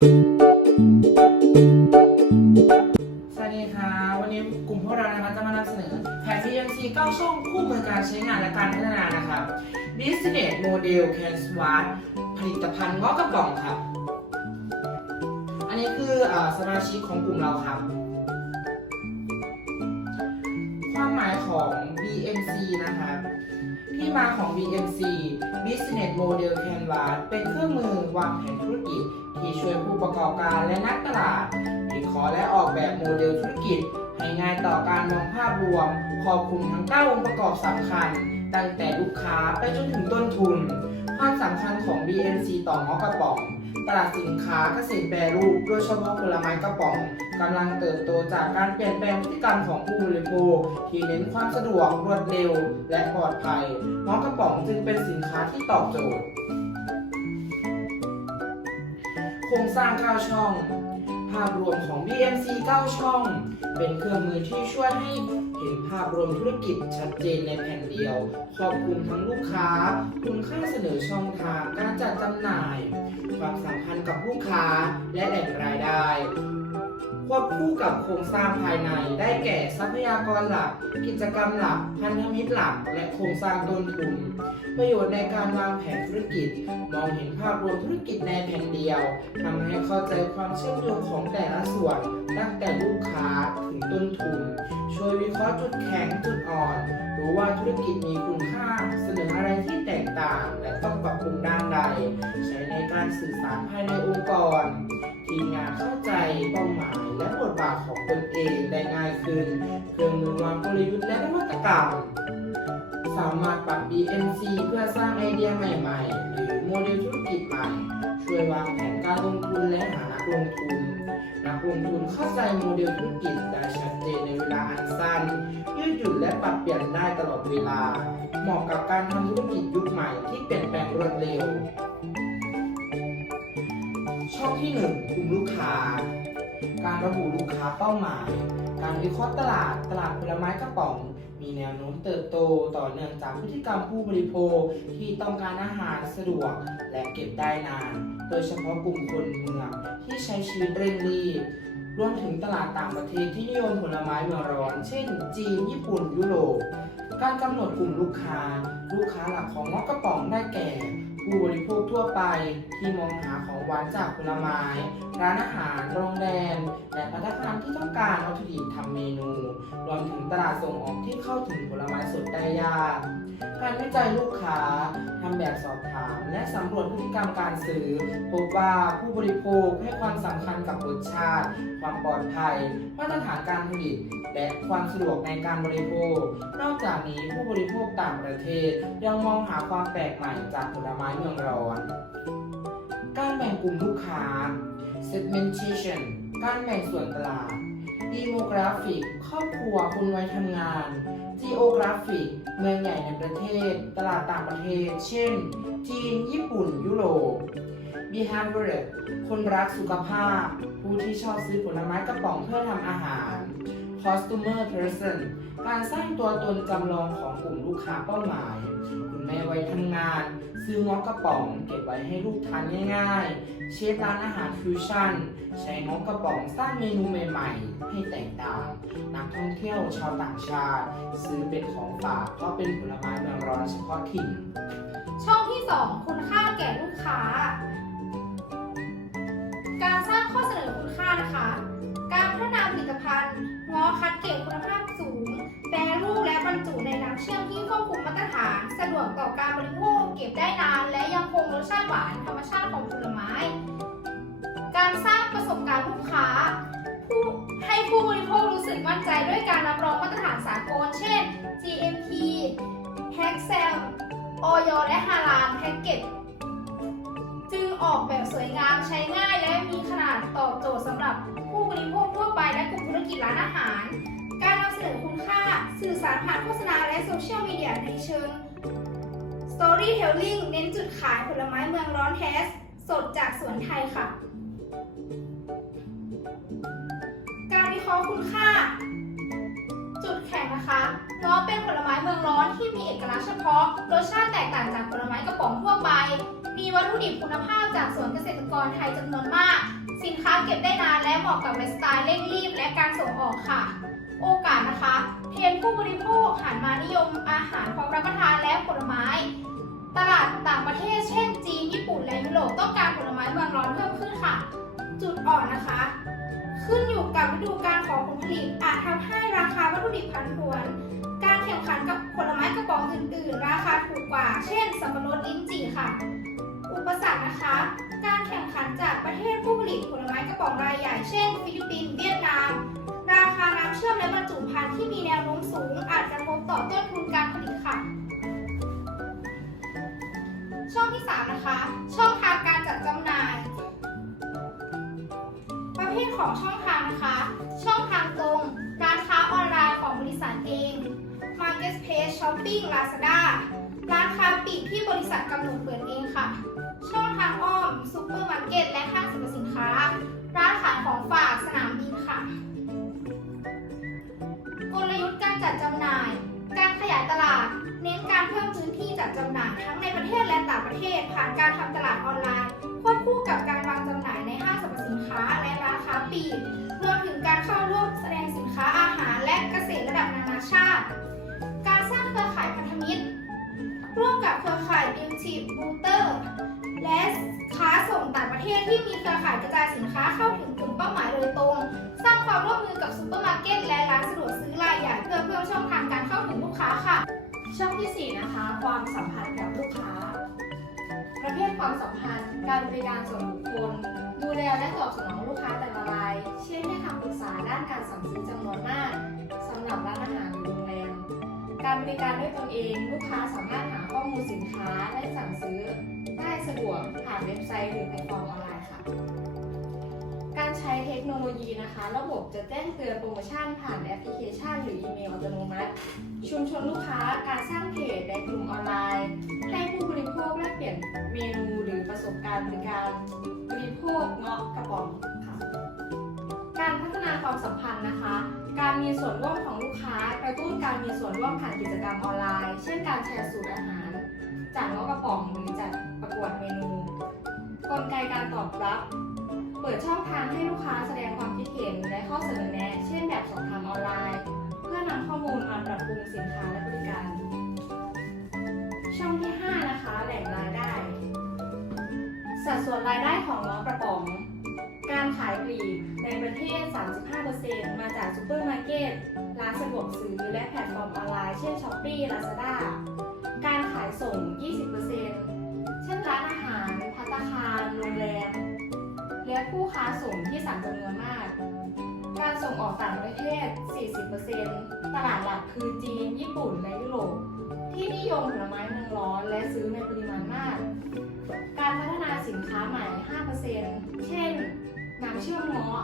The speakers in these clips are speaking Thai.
สวัสดีค่ะ วันนี้กลุ่มพวกเรานะคะจะมานำเสนอแผน BMC 9ช่องคู่มือการใช้งานและการพัฒนานะครับ Business Model Can Smart ผลิตภัณฑ์งอกระป๋องครับ อันนี้คืออสมาชิกของกลุ่มเราครับ ความหมายของ BMC นะครับ ที่มาของ BMC Business Model Canvas เป็นเครื่องมือวางแผนธุรกิจ ที่ช่วยผู้ประกอบการและนักตลาดวิเคราะห์และออกแบบโมเดลธุรกิจ ให้ง่ายต่อการมองภาพรวมครอบคลุมทั้ง9องค์ประกอบสำคัญ ตั้งแต่ลูกค้าไปจนถึงต้นทุน ความสำคัญของ BNC ต่องอกระป๋อง ตลาดสินค้าเกษตรแปรรูปโดยเฉพาะผลไม้กระป๋อง กำลังเติบโตจากการเปลี่ยนแปลงพฤติกรรมของผู้บริโภคที่เน้นความสะดวกรวดเร็ว และปลอดภัยงอกระป๋องจึงเป็นสินค้าที่ตอบโจทย์โครงสร้าง 9 ช่อง ภาพรวมของ BMC 9 ช่อง เป็นเครื่องมือที่ช่วยให้เห็นภาพรวมธุรกิจชัดเจนในแผ่นเดียว ครอบคลุมทั้งลูกค้า คุณค่าเสนอช่องทาง การจัดจำหน่าย ความสัมพันธ์กับลูกค้า และแหล่งรายได้ ควบคู่กับโครงสร้างภายใน ได้แก่ทรัพยากรหลัก กิจกรรมหลัก พันธมิตรหลัก และโครงสร้างต้นทุน ประโยชน์ในการวางแผนธุรกิจ มองเห็นภาพรวมธุรกิจในแผ่นเดียวทำให้เข้าใจความเชื่อมโยงของแต่ละส่วนตั้งแต่ลูกค้าถึงต้นทุน ช่วยวิเคราะห์จุดแข็งจุดอ่อนรู้ว่าธุรกิจมีคุณค่าเสนออะไรที่แตกต่าง และต้องปรับปรุงด้านใด ใช้ในการสื่อสารภายในองค์กร ทีมงานเข้าใจเป้าหมาย และบทบาทของตนเองได้ง่ายขึ้น เครื่องมือวางกลยุทธ์และนวัตกรรม สามารถปรับ BNC เพื่อสร้างไอเดียใหม่ ๆ หรือโมเดลธุรกิจใหม่ ช่วยวางแผนการลงทุนและหานักลงทุน นักลงทุนเข้าใจโมเดลธุรกิจได้ชัดเจนในเวลาอันสั้น ยืดหยุ่นและปรับเปลี่ยนได้ตลอดเวลา เหมาะกับการทำธุรกิจยุคใหม่ที่เปลี่ยนแปลงรวดเร็ว ช่องที่ 1 กลุ่มลูกค้า การระบุลูกค้าเป้าหมาย การวิเคราะห์ตลาด ตลาดผลไม้กระป๋อง มีแนวโน้มเติบโตต่อเนื่องจากพฤติกรรมผู้บริโภคที่ต้องการอาหารสะดวกและเก็บได้นาน โดยเฉพาะกลุ่มคนเมืองที่ใช้ชีวิตเร่งรีบรวมถึงตลาดต่างประเทศที่นิยมผลไม้เมืองร้อน เช่น จีน ญี่ปุ่น ยุโรป การกำหนดกลุ่มลูกค้า ลูกค้าหลักของงอกกระป๋องได้แก่ ผู้บริโภคทั่วไปที่มองหาของหวานจากผลไม้ ร้านอาหาร โรงแรม และพัฒนาคารที่ต้องการวัตถุดิบทำเมนู รวมถึงตลาดส่งออกที่เข้าถึงผลไม้สดได้ยาก การวิจัยลูกค้าทำแบบสอบถาม และสำรวจพฤติกรรมการซื้อพบว่าผู้บริโภคให้ความสำคัญกับรสชาติ ความปลอดภัย มาตรฐานการผลิต และความสะดวกในการบริโภค นอกจากนี้ผู้บริโภคต่างประเทศยังมองหาความแปลกใหม่จากผลไม้เมืองร้อน การแบ่งกลุ่มลูกค้า segmentation การแบ่งส่วนตลาด demographic ครอบครัวคนวัยทำงาน geographic เมืองใหญ่ในประเทศ ตลาดต่างประเทศ เช่น จีน ญี่ปุ่น ยุโรป behavior คนรักสุขภาพ ผู้ที่ชอบซื้อผลไม้กระป๋องเพื่อทำอาหาร customer person การสร้างตัวตนจำลองของกลุ่มลูกค้าเป้าหมาย คุณแม่วัยทำงาน ซื้องอกกระป๋องเก็บไว้ให้ลูกทานง่ายๆ เชฟร้านอาหารฟิวชั่น ใช้งอกกระป๋องสร้างเมนูใหม่ๆ ให้แตกต่าง นักท่องเที่ยวชาวต่างชาติ ซื้อเป็นของฝากเพราะเป็นผลไม้เมืองร้อนเฉพาะถิ่น ช่องที่ 2 คุณค่าแก่ลูกค้า การสร้างข้อเสนอคุณค่านะคะ การพัฒนาผลิตภัณฑ์ง้อคัดเก็บคุณภาพสูง แปรรูปและบรรจุในน้ำเชื่อมที่ควบคุมมาตรฐาน สะดวกต่อการบริโภคเก็บได้นาน และยังคงรสชาติหวานธรรมชาติของผลไม้ การสร้างประสบการณ์ลูกค้าผู้ให้ผู้บริโภครู้สึกมั่นใจด้วยการรับรองมาตรฐานสากลเช่น GMP h a c c e l ออยและฮาลาลแพ็กเกจจึงออกแบบสวยงามใช้ง่ายและมีขนาดตอบโจทย์สำหรับผู้บริโภคทั่วไปและกลุ่มธุรกิจร้านอาหาร ค่า สื่อสารผ่านโฆษณาและโซเชียลมีเดียในเชิง Storytelling เน้นจุดขายผลไม้เมืองร้อนแท้สดจากสวนไทยค่ะ การวิเคราะห์คุณค่า จุดแข็งนะคะเงาะเป็นผลไม้เมืองร้อนที่มีเอกลักษณ์เฉพาะ รสชาติแตกต่างจากผลไม้กระป๋องทั่วไป มีวัตถุดิบคุณภาพจากสวนเกษตรกรไทยจำนวนมาก สินค้าะกับไลฟ์สไตล์เร่งรีบและการส่งออกค่ะ โอกาสนะคะ เทรนผู้บริโภคหันมานิยมอาหารพร้อมรับประทานและผลไม้ ตลาดต่างประเทศเช่นจีน ญี่ปุ่นและยุโรปต้องการผลไม้เมืองร้อนเพิ่มขึ้นค่ะ จุดอ่อนนะคะ ขึ้นอยู่กับฤดูกาลของผลผลิตอาจทำให้ราคาวัตถุดิบผันผวน การแข่งขันกับผลไม้กระป๋องอื่น ๆ ราคาถูกกว่า เช่นสับปะรดลิ้นจี่ค่ะ อุปสรรคนะคะ การแข่งขันจากประเทศผู้ผลิตผลไม้กระป๋องรายใหญ่ เช่น ฟิลิปปินส์ เวียดนาม ราคาน้ำเชื่อมและบรรจุภัณฑ์ที่มีแนวโน้มสูง อาจกระทบต่อต้นทุนการผลิตค่ะ ช่องที่ 3 นะคะ ช่องทางการจัดจำหน่าย ประเภทของช่องทางนะคะ ช่องทางตรง ร้านค้าออนไลน์ของบริษัทเอง Marketplace Shopping Lazada ร้านค้าปลีกที่บริษัทกำหนดเปิดเองค่ะ ยายตลาด เน้นการเพิ่มพื้นที่จัดจำหน่ายทั้งในประเทศและต่างประเทศ ผ่านการทำตลาดออนไลน์ควบคู่กับการวางจำหน่ายในห้างสรรพสินค้าและร้านค้าปลีกรวมถึงการเข้าร่วมแสดงสินค้าอาหารและเกษตรระดับนานาชาติ การสร้างเครือข่ายพันธมิตร ร่วมกับเครือข่าย Beauty Booster และค้าส่งต่างประเทศที่มีเครือข่ายกระจายสินค้าเข้าถึงกลุ่มเป้าหมายโดยตรง ร่วมมือกับซูเปอร์มาร์เก็ตและร้านสะดวกซื้อรายใหญ่เพื่อเพิ่มช่องทางการเข้าถึงลูกค้าค่ะ ช่องที่ 4 นะคะ ความสัมพันธ์กับลูกค้า ประเภทความสัมพันธ์ การบริการส่วนบุคคล ดูแลและตอบสนองลูกค้าแต่ละราย เช่นให้คำปรึกษาด้านการสั่งซื้อจำนวนมากสำหรับร้านอาหารหรือโรงแรม การบริการด้วยตนเองลูกค้าสามารถหาข้อมูลสินค้าและสั่งซื้อได้สะดวกผ่านเว็บไซต์หรือแพลตฟอร์มออนไลน์ค่ะ การใช้เทคโนโลยีนะคะ ระบบจะแจ้งเตือนโปรโมชั่นผ่านแอปพลิเคชัน หรืออีเมลอัตโนมัติ ชุมชนลูกค้าการสร้างเพจในกลุ่มออนไลน์ ให้ผู้บริโภคแลกเปลี่ยนเมนูหรือประสบการณ์บริการบริโภคเงาะกระป๋องค่ะการพัฒนาความสัมพันธ์นะคะ การมีส่วนร่วมของลูกค้ากระตุ้นการมีส่วนร่วมผ่านกิจกรรมออนไลน์ เช่นการแชร์สูตรอาหาร จากเงาะกระป๋องหรือจัดประกวดเมนู กลไกการตอบรับ เปิดช่องทางให้ลูกค้าแสดงความคิดเห็นและข้อเสนอแนะ เช่นแบบสอบถามออนไลน์ เพื่อนำข้อมูลมาปรับปรุงสินค้าและบริการ ช่องที่ 5 นะคะ แหล่งรายได้ สัดส่วนรายได้ของน้องกระป๋อง การขายปลีกในประเทศ 35%มาจากซูเปอร์มาร์เก็ต ร้านสะดวกซื้อ และแพลตฟอร์มออนไลน์ เช่น Shopee Lazada การขายส่ง 20%เช่นร้านอาหารภัตตาคาร และผู้ค้าส่งที่สั่งจำนวนมาก การส่งออกต่างประเทศ 40%ตลาดหลักคือจีน ญี่ปุ่น และยุโรป ที่นิยมผลไม้เมืองร้อนและซื้อในปริมาณมาก การพัฒนาสินค้าใหม่ 5%เช่น น้ำเชื่อมเงาะ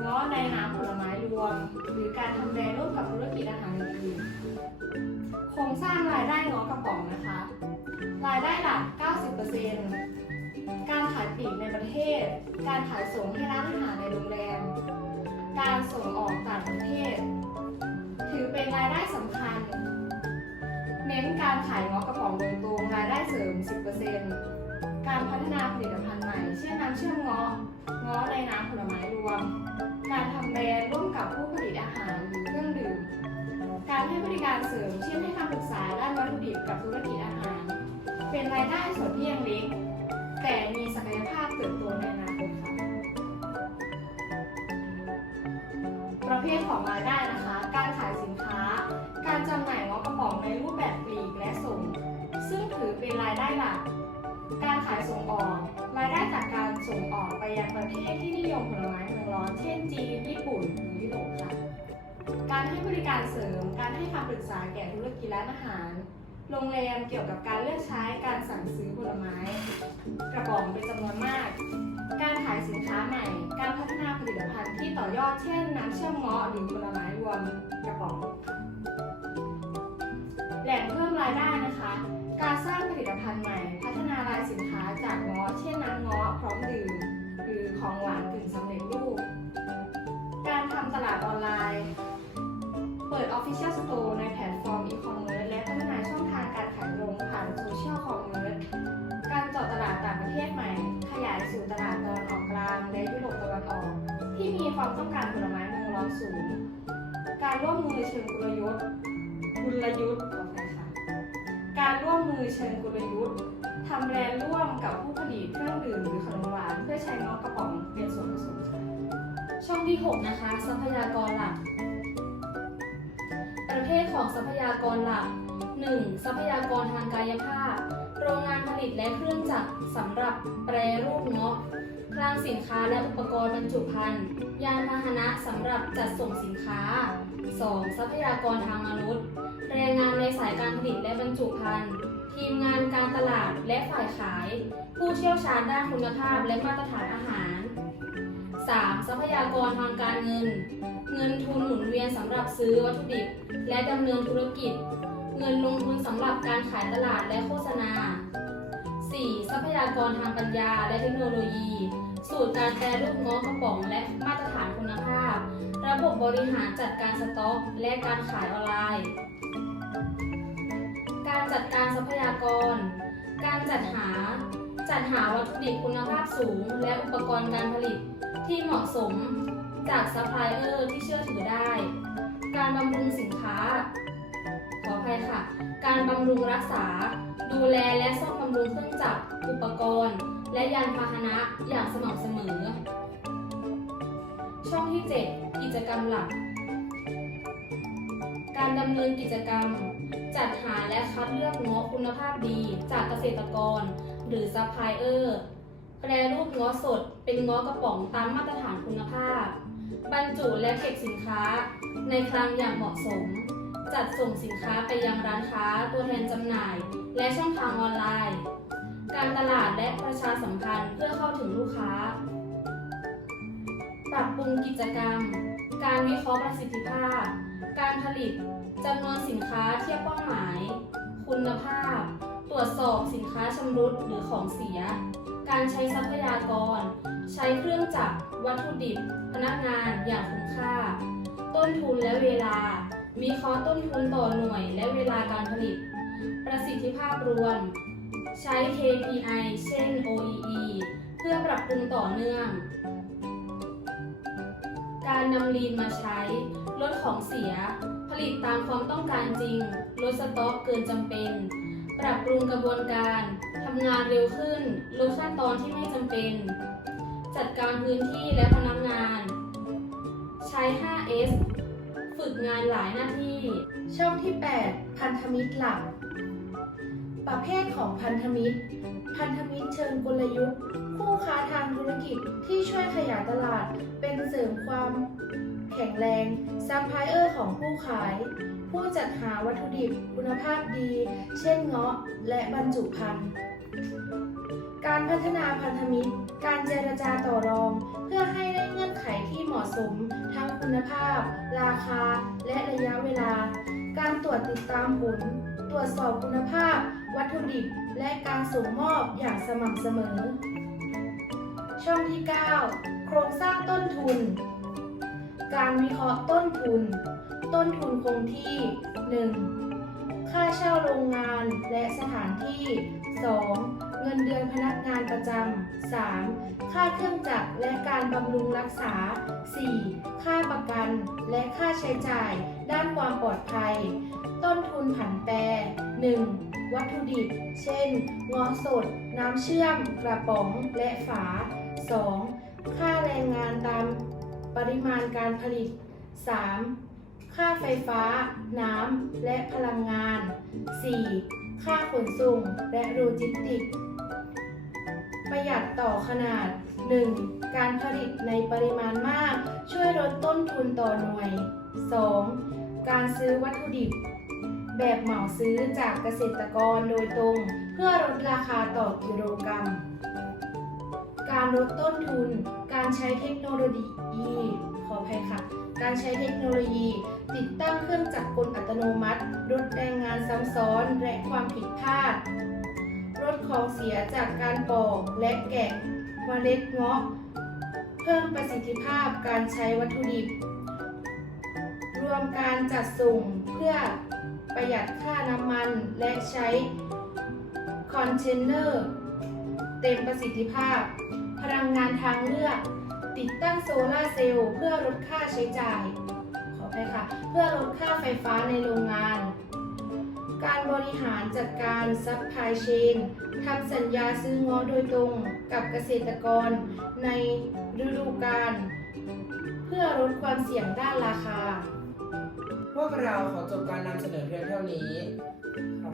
เงาะในน้ำผลไม้รวม หรือการทำแบรนด์ร่วมกับธุรกิจอาหารอื่นโครงสร้างรายได้เงาะกระป๋องนะคะ รายได้หลัก 90% การขายปลีกในประเทศ การขายส่งให้ร้านอาหารในโรงแรม การส่งออกต่างประเทศ ถือเป็นรายได้สำคัญ เน้นการขายเงาะกระป๋องโดยตรงรายได้เสริม 10%การพัฒนาผลิตภัณฑ์ใหม่ เช่นน้ำเชื่อมเงาะเงาะในน้ำผลไม้รวม การทำแบรนด์ร่วมกับผู้ผลิตอาหารหรือเครื่องดื่ม การให้บริการเสริม เช่นให้คำปรึกษาด้านวัตถุดิบกับธุรกิจอาหาร เป็นรายได้ส่วนที่ยังเล็ก แต่มีศักยภาพเติบโตในอนาคตค่ะประเภทของรายได้นะคะ การขายสินค้า การจำหน่ายงาะกระป๋องในรูปแบบปลีกและส่ง ซึ่งถือเป็นรายได้หลัก การขายส่งออก รายได้จากการส่งออกไปยังประเทศที่นิยมผลไม้เมืองร้อน เช่นจีน ญี่ปุ่น หรือยุโรปค่ะ การให้บริการเสริม การให้คำปรึกษาแก่ธุรกิจร้านอาหาร โรงแรมเกี่ยวกับการเลือกใช้การสั่งซื้อผลไม้ กระป๋องเป็นจำนวนมาก การขายสินค้าใหม่ การพัฒนาผลิตภัณฑ์ที่ต่อยอดเช่นน้ำเชื่อมเงาะหรือผลไม้รวมกระป๋อง แหล่งเพิ่มรายได้นะคะ การสร้างผลิตภัณฑ์ใหม่ เชิงกลยุทธ์ทำแบรนด์ร่วมกับผู้ผลิตเครื่องดื่มหรือขนมหวาน เพื่อใช้เงาะกระป๋องเป็นส่วนผสมค่ะช่องที่ 6 นะคะ ทรัพยากรหลัก ประเภทของทรัพยากรหลัก 1. ทรัพยากรทางกายภาพ โรงงานผลิตและเครื่องจักรสำหรับแปรรูปเงาะคลังสินค้าและอุปกรณ์บรรจุภัณฑ์ยานพาหนะสำหรับจัดส่งสินค้า 2. ทรัพยากรทางมนุษย์ แรงงานในสายการผลิตและบรรจุภัณฑ์ ทีมงานการตลาดและฝ่ายขาย ผู้เชี่ยวชาญด้านคุณภาพและมาตรฐานอาหาร 3. ทรัพยากรทางการเงิน เงินทุนหมุนเวียนสำหรับซื้อวัตถุดิบ และดำเนินธุรกิจ เงินลงทุนสำหรับการขายตลาดและโฆษณา 4. ทรัพยากรทางปัญญาและเทคโนโลยี สูตรการแปรรูปง้อกระป๋องและมาตรฐานคุณภาพ ระบบบริหารจัดการสต็อก และการขายออนไลน์ การจัดการทรัพยากร การจัดหา จัดหาวัตถุดิบคุณภาพสูง และอุปกรณ์การผลิตที่เหมาะสมจากซัพพลายเออร์ที่เชื่อถือได้ การบำรุงสินค้า ขออภัยค่ะ การบำรุงรักษา ดูแลและซ่อมบำรุงเครื่องจักร อุปกรณ์ และยานพาหนะอย่างสม่ำเสมอ ช่องที่ 7 กิจกรรมหลัก การดำเนินกิจกรรม จัดหาและคัดเลือกเงาะคุณภาพดีจากเกษตรกร หรือซัพพลายเออร์ แปรรูปเงาะสดเป็นเงาะกระป๋องตามมาตรฐานคุณภาพ บรรจุและเก็บสินค้า ในคลังอย่างเหมาะสม จัดส่งสินค้าไปยังร้านค้าตัวแทนจำหน่าย และช่องทางออนไลน์ การตลาดและประชาสัมพันธ์เพื่อเข้าถึงลูกค้า ปรับปรุงกิจกรรม การวิเคราะห์ประสิทธิภาพ การผลิตจำนวนสินค้าเทียบเป้าหมาย คุณภาพ ตรวจสอบสินค้าชำรุดหรือของเสีย การใช้ทรัพยากร ใช้เครื่องจักร วัตถุดิบ พนักงานอย่างคุ้มค่า ต้นทุนและเวลา วิเคราะห์ต้นทุนต่อหน่วยและเวลาการผลิต ประสิทธิภาพรวม ใช้ KPI เช่น OEE เพื่อปรับปรุงต่อเนื่อง การนำลีนมาใช้ ลดของเสีย ผลิตตามความต้องการจริง ลดสต็อกเกินจำเป็น ปรับปรุงกระบวนการทำงานเร็วขึ้น ลดขั้นตอนที่ไม่จำเป็น จัดการพื้นที่และพนักงาน ใช้ 5S ฝึกงานหลายหน้าที่ ช่องที่ 8 พันธมิตรหลัก ประเภทของพันธมิตร พันธมิตรเชิงกลยุทธ์ คู่ค้าทางธุรกิจที่ช่วยขยายตลาด เป็นเสริมความแข็งแรงซัพพลายเออร์ของผู้ขาย ผู้จัดหาวัตถุดิบคุณภาพดี เช่นเงาะและบรรจุภัณฑ์การพัฒนาพันธมิตร การเจรจาต่อรอง เพื่อให้ได้เงื่อนไขที่เหมาะสม ทั้งคุณภาพ ราคา และระยะเวลา การตรวจติดตามผล ตรวจสอบคุณภาพ วัตถุดิบ และการส่งมอบอย่างสม่ำเสมอ ช่องที่ 9 โครงสร้างต้นทุน การวิเคราะห์ต้นทุน ต้นทุนคงที่ 1. ค่าเช่าโรงงานและสถานที่ 2. เงินเดือนพนักงานประจำ 3. ค่าเครื่องจักรและการบำรุงรักษา 4. ค่าประกันและค่าใช้จ่ายด้านความปลอดภัย ต้นทุนผันแปร 1. วัตถุดิบ เช่นงอสด น้ำเชื่อม กระป๋อง และฝา 2. ค่าแรงงานตามปริมาณการผลิต 3. ค่าไฟฟ้า น้ำ และพลังงาน 4. ค่าขนส่งและโลจิสติก ประหยัดต่อขนาด 1. การผลิตในปริมาณมาก ช่วยลดต้นทุนต่อหน่วย 2. การซื้อวัตถุดิบ แบบเหมาซื้อจากเกษตรกรโดยตรง เพื่อลดราคาต่อกิโลกรัม การลดต้นทุน การใช้เทคโนโลยีขออภัยค่ะ การใช้เทคโนโลยี ติดตั้งเครื่องจักรกลอัตโนมัติลดแรงงานซ้ำซ้อนและความผิดพลาดลดของเสียจากการปอกและแกะเมล็ดเงาะ เพิ่มประสิทธิภาพการใช้วัตถุดิบ รวมการจัดส่งเพื่อประหยัดค่าน้ำมันและใช้คอนเทนเนอร์ เต็มประสิทธิภาพ พลังงานทางเลือก ติดตั้งโซลาร์เซลล์เพื่อลดค่าใช้จ่าย ขอไปค่ะ เพื่อลดค่าไฟฟ้าในโรงงาน การบริหารจัดการซัพพลายเชนทำสัญญาซื้อง้อโดยตรงกับเกษตรกรในฤดูกาลเพื่อลดความเสี่ยงด้านราคา พวกเราขอจบการนำเสนอเพียงเท่านี้ ข